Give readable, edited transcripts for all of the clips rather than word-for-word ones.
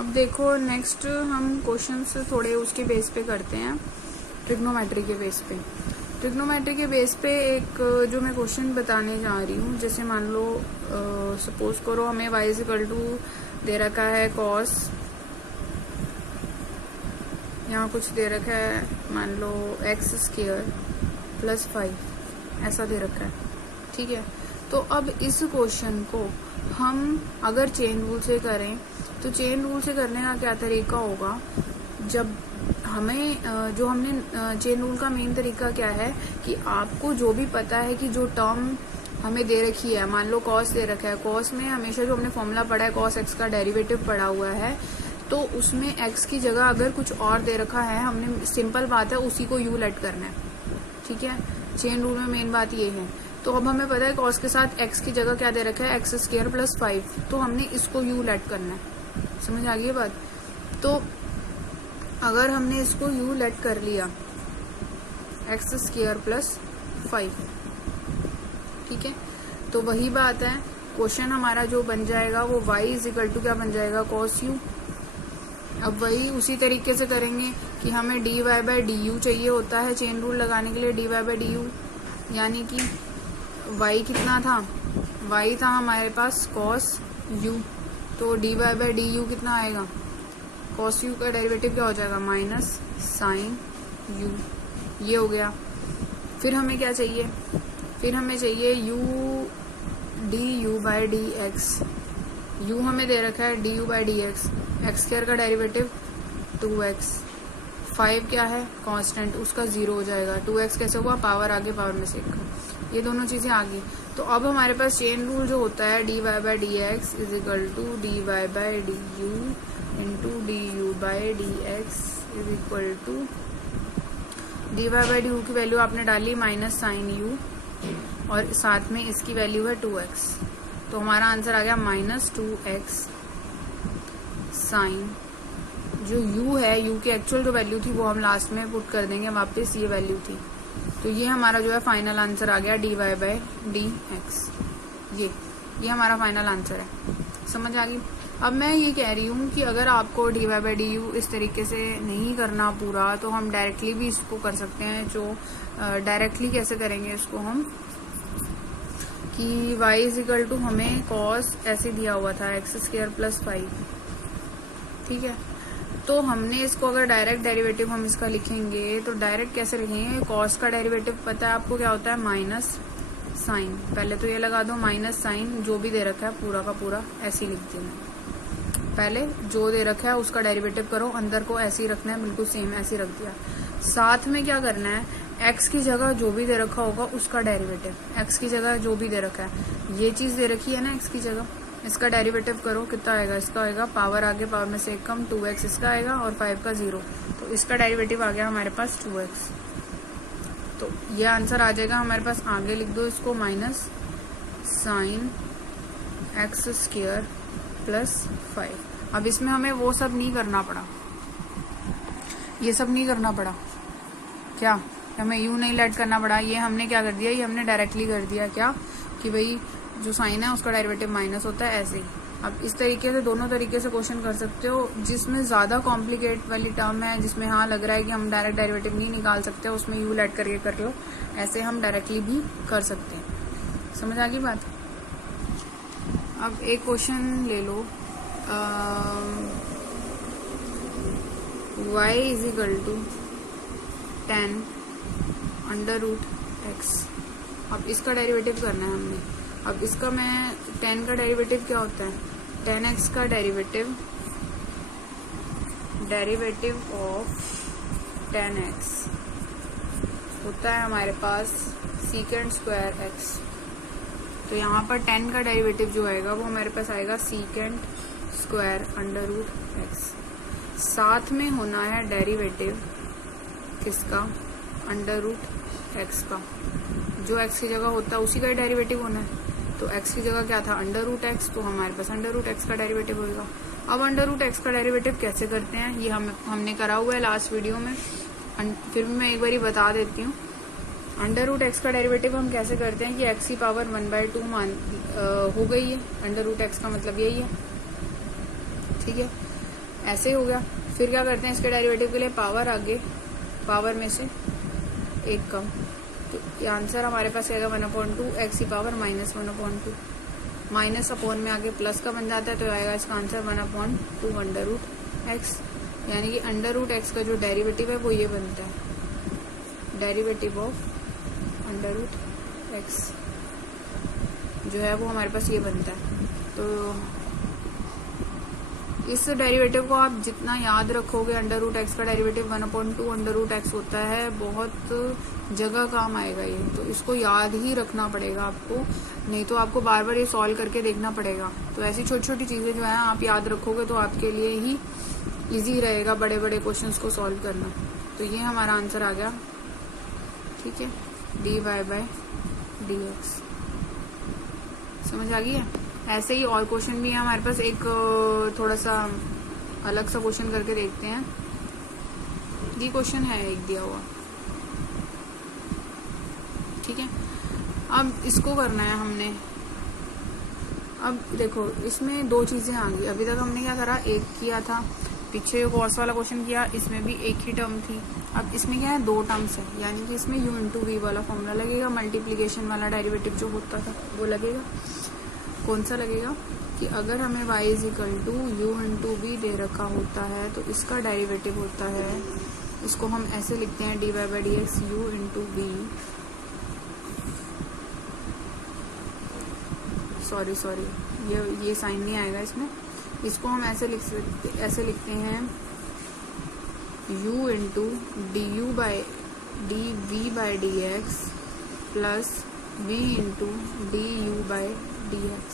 अब देखो नेक्स्ट हम क्वेश्चंस थोड़े उसके बेस पे करते हैं, ट्रिग्नोमेट्री के बेस पे। ट्रिग्नोमेट्री के बेस पे एक जो मैं क्वेश्चन बताने जा रही हूँ, जैसे मान लो सपोज करो हमें y इक्वल टू दे रखा है कॉस, यहाँ कुछ दे रखा है मान लो एक्स स्क्वायर प्लस 5 ऐसा दे रखा है, ठीक है। तो अब इस क्वेश्चन को हम अगर चेन रूल से करें तो चेन रूल से करने का क्या तरीका होगा, जब हमें जो हमने चेन रूल का मेन तरीका क्या है कि आपको जो भी पता है कि जो टर्म हमें दे रखी है, मान लो कॉस दे रखा है, कॉस में हमेशा जो हमने फॉर्मूला पढ़ा है कॉस एक्स का डेरिवेटिव पढ़ा हुआ है, तो उसमें एक्स की जगह अगर कुछ और दे रखा है, हमने सिंपल बात है उसी को यू लेट करना है, ठीक है। चेन रूल में मेन बात ये है। तो अब हमें पता है कॉस के साथ एक्स की जगह क्या दे रखा है, एक्स स्क्वायर प्लस 5, तो हमने इसको यू लेट करना है। समझ आ गई बात। तो अगर हमने इसको यू लेट कर लिया एक्स स्क्वायर प्लस 5, ठीक है, तो वही बात है, क्वेश्चन हमारा जो बन जाएगा वो y इज इक्वल टू क्या बन जाएगा, कॉस यू। अब वही उसी तरीके से करेंगे कि हमें dy बाई डी यू चाहिए होता है चेन रूल लगाने के लिए, dy बाई डी यू, यानी कि y कितना था, y था हमारे पास कॉस u, तो dy बाई डी यू कितना आएगा, कॉस यू का डेरिवेटिव क्या हो जाएगा, माइनस साइन यू, ये हो गया। फिर हमें क्या चाहिए, फिर हमें चाहिए u D u by d x, you हमें दे रखा है D u by d x, x square का डेरिवेटिव 2x, 5 क्या है कांस्टेंट, उसका 0 हो जाएगा, 2x कैसे हुआ, पावर आगे पावर में सेक, ये दोनों चीजें आ गई। तो अब हमारे पास चेन रूल जो होता है dy by d x is equal to d y by d u into d u by d x is equal to d y by d u की वैल्यू आपने डाली माइनस साइन यू और साथ में इसकी वैल्यू है 2x, तो हमारा आंसर आ गया माइनस 2x साइन, जो u है u की एक्चुअल जो वैल्यू थी वो हम लास्ट में पुट कर देंगे वापस, ये वैल्यू थी। तो ये हमारा जो है फाइनल आंसर आ गया dy बाई डी एक्स, ये हमारा फाइनल आंसर है। समझ आ गई। अब मैं ये कह रही हूँ कि अगर आपको dy बाई डी यू इस तरीके से नहीं करना पूरा, तो हम डायरेक्टली भी इसको कर सकते हैं। जो डायरेक्टली कैसे करेंगे इसको हम, कि y इज इक्वल टू हमें कॉस ऐसे दिया हुआ था एक्स स्क्वायर प्लस 5, ठीक है। तो हमने इसको अगर डायरेक्ट डेरिवेटिव हम इसका लिखेंगे तो डायरेक्ट कैसे लिखेंगे, कॉस का डेरिवेटिव पता है आपको क्या होता है, माइनस साइन, पहले तो ये लगा दो माइनस साइन, जो भी दे रखा है पूरा का पूरा ऐसे ही लिख देना, पहले जो दे रखा है उसका डेरिवेटिव करो, अंदर को ऐसे ही रखना है, बिल्कुल सेम ऐसे ही रख दिया। साथ में क्या करना है, एक्स की जगह जो भी दे रखा होगा उसका डेरिवेटिव, एक्स की जगह जो भी दे रखा है, ये चीज दे रखी है ना एक्स की जगह, इसका डेरिवेटिव करो, कितना आएगा, इसका आएगा पावर आगे पावर में से एक कम 2x इसका आएगा और 5 का 0, तो इसका डेरिवेटिव आ गया हमारे पास 2x। तो ये आंसर आ जाएगा हमारे पास, आगे लिख दो इसको minus sine x square plus 5। अब इसमें हमें वो सब नहीं करना पड़ा, ये सब नहीं करना पड़ा, क्या हमें यू नहीं लेट करना पड़ा, ये हमने क्या कर दिया, ये हमने डायरेक्टली कर दिया, क्या कि भाई जो साइन है उसका डेरिवेटिव माइनस होता है, ऐसे ही। अब इस तरीके से दोनों तरीके से क्वेश्चन कर सकते हो, जिसमें ज्यादा कॉम्प्लिकेट वाली टर्म है, जिसमें हाँ लग रहा है कि हम डायरेक्ट डेरिवेटिव नहीं निकाल सकते, उसमें यू लेट करके कर लो, ऐसे हम डायरेक्टली भी कर सकते हैं। समझ आ गई बात। अब एक क्वेश्चन ले लो, y is equal to 10 under root x, अब इसका डेरिवेटिव करना है हमने। अब इसका मैं 10 का डेरिवेटिव क्या होता है, 10x का डेरिवेटिव ऑफ 10x होता है हमारे पास सीकेंड स्क्वायर x, तो यहाँ पर 10 का डेरिवेटिव जो आएगा वो हमारे पास आएगा second square under root x, साथ में होना है डेरिवेटिव किसका, अंडर रूट एक्स का, जो एक्स की जगह होता है उसी का डेरिवेटिव होना है, तो एक्स की जगह क्या था, अंडर रूट एक्स, तो हमारे पास अंडर रूट एक्स का डेरिवेटिव होगा। अब अंडर रूट एक्स का डेरिवेटिव कैसे करते हैं, ये हमने करा हुआ है लास्ट वीडियो में, फिर भी मैं एक बार बता देती हूँ। अंडर रूट एक्स का डेरिवेटिव हम कैसे करते हैं कि एक्स की पावर 1/2 हो गई है, अंडर रूट एक्स का मतलब यही है, ठीक है। ऐसे ही हो गया। फिर क्या करते हैं, इसके डेरिवेटिव के लिए पावर आगे, पावर में से एक कम, तो आंसर हमारे पास आएगा 1/2 एक्स की पावर -1/2, माइनस अपॉन में आगे प्लस का बन जाता है, तो आएगा इसका आंसर 1/2 अंडर रूट एक्स, यानी कि अंडर रूट एक्स का जो डेरिवेटिव है वो ये बनता है, derivative of under root x जो है वो हमारे पास ये बनता है। तो इस डेरिवेटिव को आप जितना याद रखोगे, अंडर रूट एक्स का डेरिवेटिव 1/2 अंडर रूट एक्स होता है, बहुत जगह काम आएगा ये, तो इसको याद ही रखना पड़ेगा आपको, नहीं तो आपको बार बार ये सॉल्व करके देखना पड़ेगा। तो ऐसी छोटी छोटी चीजें जो है आप याद रखोगे तो आपके लिए ही इजी रहेगा बड़े बड़े क्वेश्चंस को सॉल्व करना। तो ये हमारा आंसर आ गया, ठीक है, dy/dx। समझ आ गई है। ऐसे ही और क्वेश्चन भी है हमारे पास, एक थोड़ा सा अलग सा क्वेश्चन करके देखते हैं। ये क्वेश्चन है एक दिया हुआ, ठीक है। अब इसको करना है हमने। अब देखो इसमें दो चीजें आ गई, अभी तक हमने क्या करा, एक किया था, पीछे कॉस वाला क्वेश्चन किया, इसमें भी एक ही टर्म थी। अब इसमें क्या है, दो टर्म्स है, यानी कि इसमें u इंटू वी वाला फॉर्मूला लगेगा, मल्टीप्लीकेशन वाला डेरिवेटिव जो होता था वो लगेगा। कौन सा लगेगा कि अगर हमें y equal to u into v दे रखा होता है तो इसका डेरिवेटिव होता है, इसको हम ऐसे लिखते हैं dy/dx u into v, sorry ये साइन नहीं आएगा इसमें, इसको हम ऐसे लिखते हैं u into dv/dx plus v into du/dx।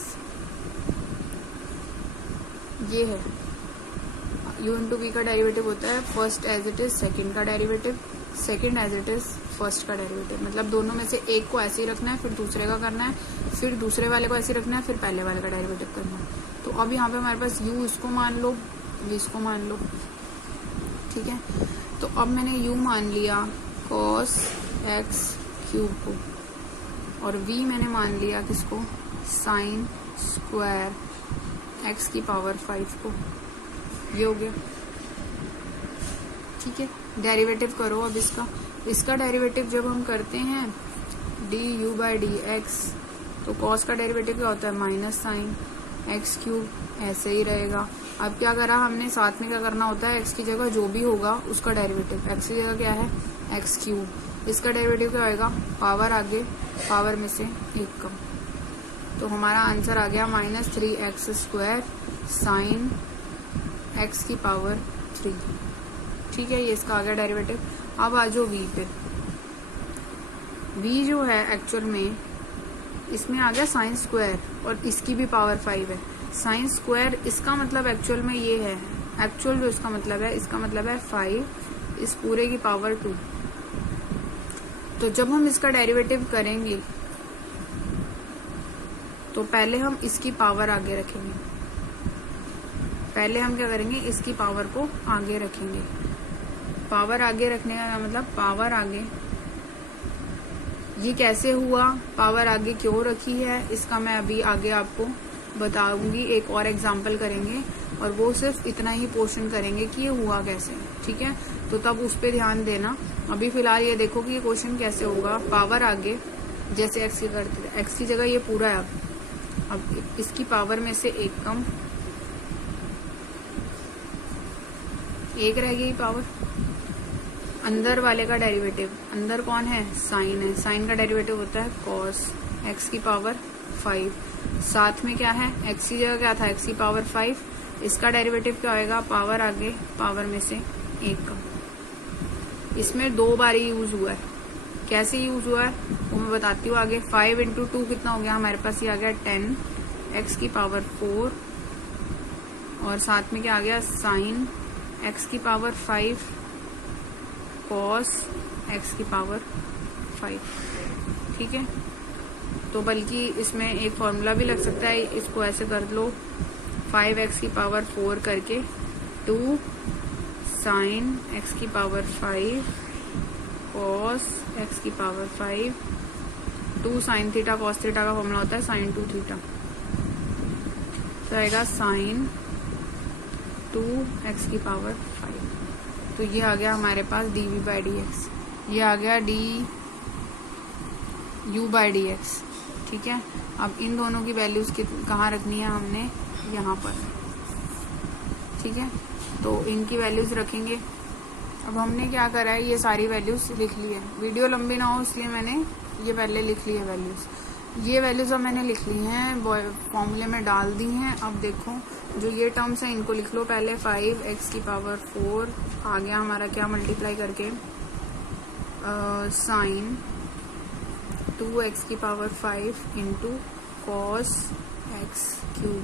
ये है u इंटू वी का डेरिवेटिव होता है first as it is second का derivative, second as it is first का डेरिवेटिव, मतलब दोनों में से एक को ऐसे ही रखना है, फिर दूसरे का करना है, फिर दूसरे वाले को ऐसे ही रखना है, फिर पहले वाले का डेरिवेटिव करना है। तो अब यहाँ पे हमारे पास u इसको मान लो, v इसको मान लो, ठीक है। तो अब मैंने u मान लिया cos x क्यूब को, और v मैंने मान लिया किसको, साइन स्क्वायर x की पावर 5 को, ये हो गया, ठीक है। डेरिवेटिव करो अब इसका डेरिवेटिव जब हम करते हैं du/dx, तो cos का डेरिवेटिव क्या होता है, माइनस साइन x क्यूब, ऐसे ही रहेगा। अब क्या करा हमने, साथ में क्या करना होता है, x की जगह जो भी होगा उसका डेरिवेटिव, x की जगह क्या है, x क्यूब, इसका डेरिवेटिव क्या होगा, पावर आगे, पावर में से एक कम, तो हमारा आंसर आ गया -3x² साइन x की पावर 3, ठीक है। ये इसका आ गया डेरिवेटिव। अब आ जाओ v पे, v जो है एक्चुअल में इसमें आ गया साइन स्क्वायर, और इसकी भी पावर 5 है, साइन स्क्वायर, इसका मतलब एक्चुअल में ये है, एक्चुअल जो इसका मतलब है, इसका मतलब है 5 इस पूरे की पावर 2। तो जब हम इसका डेरिवेटिव करेंगे तो पहले हम इसकी पावर आगे रखेंगे, पहले हम क्या करेंगे, इसकी पावर को आगे रखेंगे। पावर आगे रखने का मतलब, पावर आगे, ये कैसे हुआ, पावर आगे क्यों रखी है, इसका मैं अभी आगे आपको बताऊंगी, एक और एग्जाम्पल करेंगे, और वो सिर्फ इतना ही पोर्शन करेंगे कि ये हुआ कैसे, ठीक है। तो तब उस पर ध्यान देना। अभी फिलहाल ये देखो कि ये क्वेश्चन कैसे होगा, पावर आगे जैसे एक्स की करते थे, एक्स की जगह ये पूरा है, अब इसकी पावर में से एक कम, एक रह गई पावर, अंदर वाले का डेरिवेटिव, अंदर कौन है, साइन है, साइन का डेरिवेटिव होता है कॉस एक्स की पावर 5, साथ में क्या है, एक्स की जगह क्या था, एक्स की पावर 5, इसका डेरिवेटिव क्या होएगा, पावर आगे, पावर में से एक कम। इसमें दो बार यूज हुआ है, कैसे यूज हुआ है वो मैं बताती हूँ आगे। 5 इंटू 2 कितना हो गया हमारे पास, ये आ गया 10 एक्स की पावर 4, और साथ में क्या आ गया, साइन एक्स की पावर 5 कॉस एक्स की पावर 5, ठीक है। तो बल्कि इसमें एक फॉर्मूला भी लग सकता है, इसको ऐसे कर लो, 5x की पावर 4 करके 2 साइन एक्स की पावर 5 कॉस एक्स की power 5, 2 sine theta, cos theta का फॉर्मूला होता है साइन 2 थीटा, तो आएगा साइन 2x की पावर 5। तो ये आ गया हमारे पास dv/dx, ये आ गया du/dx। ठीक है, अब इन दोनों की वैल्यूज कहाँ रखनी है हमने, यहाँ पर। ठीक है, तो इनकी वैल्यूज रखेंगे। अब हमने क्या करा है, ये सारी वैल्यूज लिख ली है। वीडियो लंबी ना हो इसलिए मैंने ये पहले लिख ली है वैल्यूज। ये वैल्यूज अब मैंने लिख ली हैं, फॉर्मूले में डाल दी हैं। अब देखो जो ये टर्म्स हैं इनको लिख लो पहले। 5x की पावर 4 आ गया हमारा क्या, मल्टीप्लाई करके साइन 2x की power 5 into cos x cube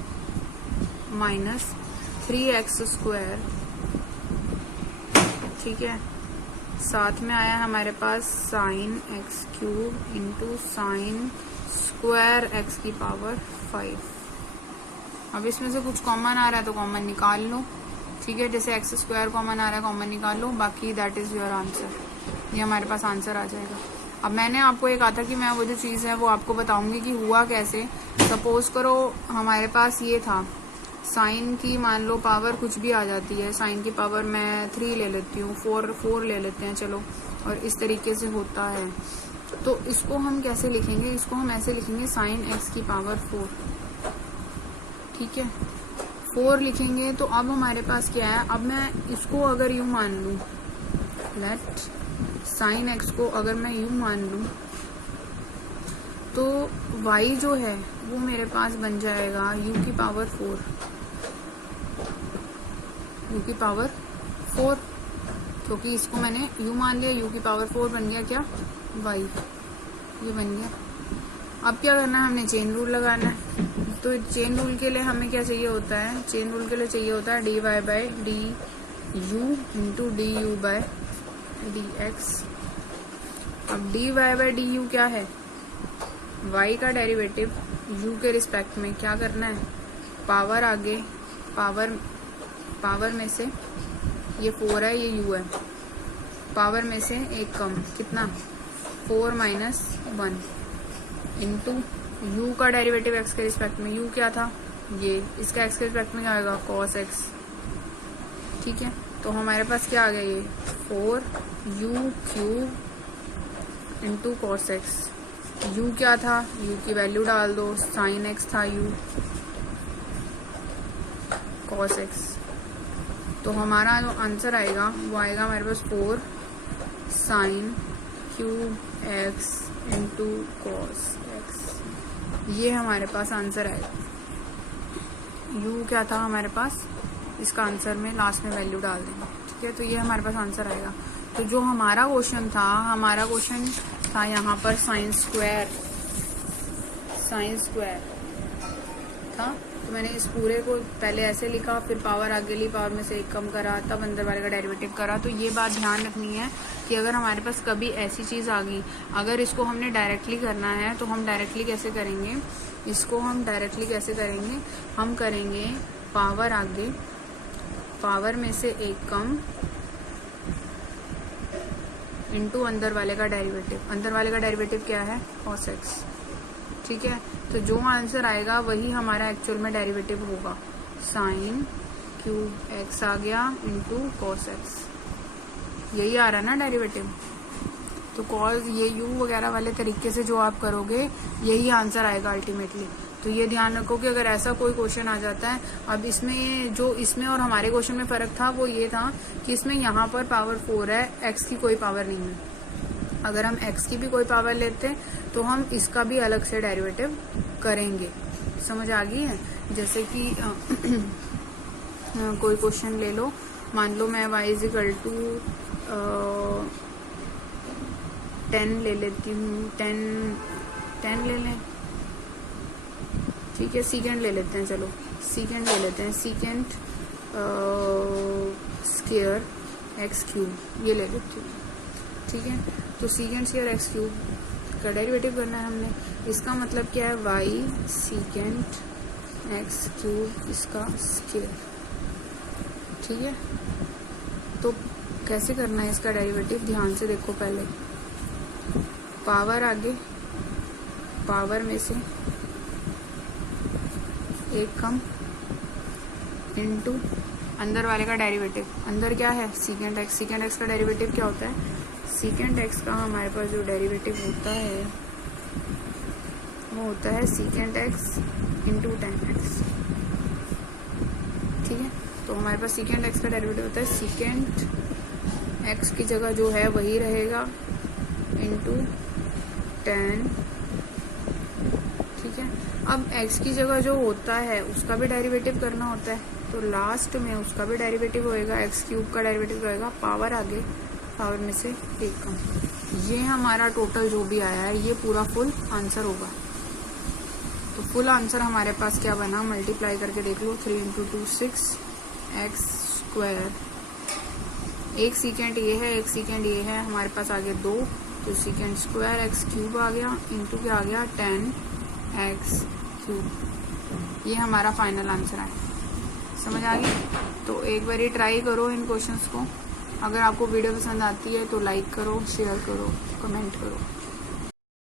minus 3x square. ठीक है, साथ में आया हमारे पास sine x cube into sine square x की पावर 5। अब इसमें से कुछ कॉमन आ रहा है तो कॉमन निकाल लो। ठीक है, जैसे x स्क्वायर कॉमन आ रहा है कॉमन निकाल लो, बाकी दैट इज योर आंसर। ये हमारे पास आंसर आ जाएगा। अब मैंने आपको ये कहा था कि मैं वो जो चीज़ है वो आपको बताऊंगी कि हुआ कैसे। सपोज करो हमारे पास ये था, साइन की मान लो पावर कुछ भी आ जाती है, साइन की पावर मैं 3 ले लेती हूँ, 4 ले लेते हैं चलो, और इस तरीके से होता है। तो इसको हम कैसे लिखेंगे, इसको हम ऐसे लिखेंगे साइन x की पावर 4। ठीक है, 4 लिखेंगे। तो अब हमारे पास क्या है, अब मैं इसको अगर यूं मान लूं, लेट साइन x को अगर मैं यूं मान लूं तो y जो है वो मेरे पास बन जाएगा u की पावर 4, u की पावर 4, क्योंकि इसको मैंने u मान लिया, u की पावर 4 बन गया क्या, y, ये बन गया। अब क्या करना है, हमने चेन रूल लगाना है। तो चेन रूल के लिए हमें क्या चाहिए होता है, चेन रूल के लिए चाहिए होता है dy/du इंटू du/dx। अब dy/du क्या है, y का डेरिवेटिव u के रिस्पेक्ट में क्या करना है, पावर आगे, पावर में से ये 4 है, ये u है, पावर में से एक कम, कितना 4 माइनस 1 इंटू u का डेरिवेटिव x के रिस्पेक्ट में, u क्या था ये, इसका x के रिस्पेक्ट में क्या आएगा cos x। ठीक है, तो हमारे पास क्या आ गया, ये 4u cube into cos x। u क्या था, u की वैल्यू डाल दो, साइन x था u, cos x। तो हमारा जो आंसर आएगा वो आएगा हमारे पास 4 sine cube x into cos x। ये हमारे पास आंसर आएगा। u क्या था हमारे पास, इसका आंसर में लास्ट में वैल्यू डाल देंगे। ठीक है, तो ये हमारे पास आंसर आएगा। तो जो हमारा क्वेश्चन था यहाँ पर साइन स्क्वायर था। तो मैंने इस पूरे को पहले ऐसे लिखा, फिर पावर आगे ली, पावर में से एक कम करा, तब अंदर वाले का डेरिवेटिव करा। तो ये बात ध्यान रखनी है कि अगर हमारे पास कभी ऐसी चीज़ आ गई, अगर इसको हमने डायरेक्टली करना है तो हम डायरेक्टली कैसे करेंगे, हम करेंगे पावर आगे, पावर में से एक कम इंटू अंदर वाले का डेरिवेटिव। अंदर वाले का डेरिवेटिव क्या है, cos x। ठीक है, तो जो आंसर आएगा वही हमारा एक्चुअल में डेरिवेटिव होगा, साइन क्यूब x आ गया इंटू cos x, यही आ रहा है ना डेरिवेटिव। तो cos ये u वगैरह वाले तरीके से जो आप करोगे यही आंसर आएगा अल्टीमेटली। तो ये ध्यान रखो कि अगर ऐसा कोई क्वेश्चन आ जाता है, अब इसमें जो इसमें और हमारे क्वेश्चन में फ़र्क था वो ये था कि इसमें यहाँ पर पावर 4 है, x की कोई पावर नहीं है। अगर हम x की भी कोई पावर लेते तो हम इसका भी अलग से डेरिवेटिव करेंगे। समझ आ गई है? जैसे कि कोई क्वेश्चन ले लो, मान लो मैं y = 10 ले लेती हूँ, 10 ले लें। ठीक है, सीकेंड ले लेते हैं, चलो सीकेंड ले लेते हैं, सीकेंड स्क्वायर एक्स क्यूब, ये ले लेती हूँ। ठीक है, तो सीकेंड स्क्वायर एक्स क्यूब का डेरिवेटिव करना है हमने। इसका मतलब क्या है, y सीकेंड एक्स क्यूब इसका स्क्वायर। ठीक है, तो कैसे करना है इसका डेरिवेटिव, ध्यान से देखो। पहले पावर आगे, पावर में से एक कम इंटू अंदर वाले का डेरिवेटिव, अंदर क्या है सीकेंड एक्स, सीकेंड एक्स का डेरिवेटिव क्या होता है, सीकेंड एक्स का हमारे पास जो डेरिवेटिव होता है वो होता है सीकेंड एक्स इंटू टेन एक्स, ठीक है। तो हमारे पास सीकेंड एक्स का डेरिवेटिव होता है सीकेंड एक्स की जगह जो है वही रहेगा इंटू टेन, ठीक है। अब x की जगह जो होता है उसका भी डेरिवेटिव करना होता है, तो लास्ट में उसका भी डेरिवेटिव होएगा, एक्स क्यूब का डेरिवेटिव रहेगा, पावर आगे, पावर में से एक कम। ये हमारा टोटल जो भी आया है ये पूरा फुल आंसर होगा। तो फुल आंसर हमारे पास क्या बना, मल्टीप्लाई करके देख लो, 3 इंटू 2 6 एक्स स्क्वायर, एक सीकेंड ये है, एक सीकेंड ये है, हमारे पास आगे 2, तो सीकेंड स्क्वायर एक्स क्यूब आ गया इंटू क्या आ गया 10 एक्स क्यूब। ये हमारा फाइनल आंसर है। समझ आ गई? तो एक बार ट्राई करो इन क्वेश्चंस को। अगर आपको वीडियो पसंद आती है तो लाइक करो, शेयर करो, कमेंट करो।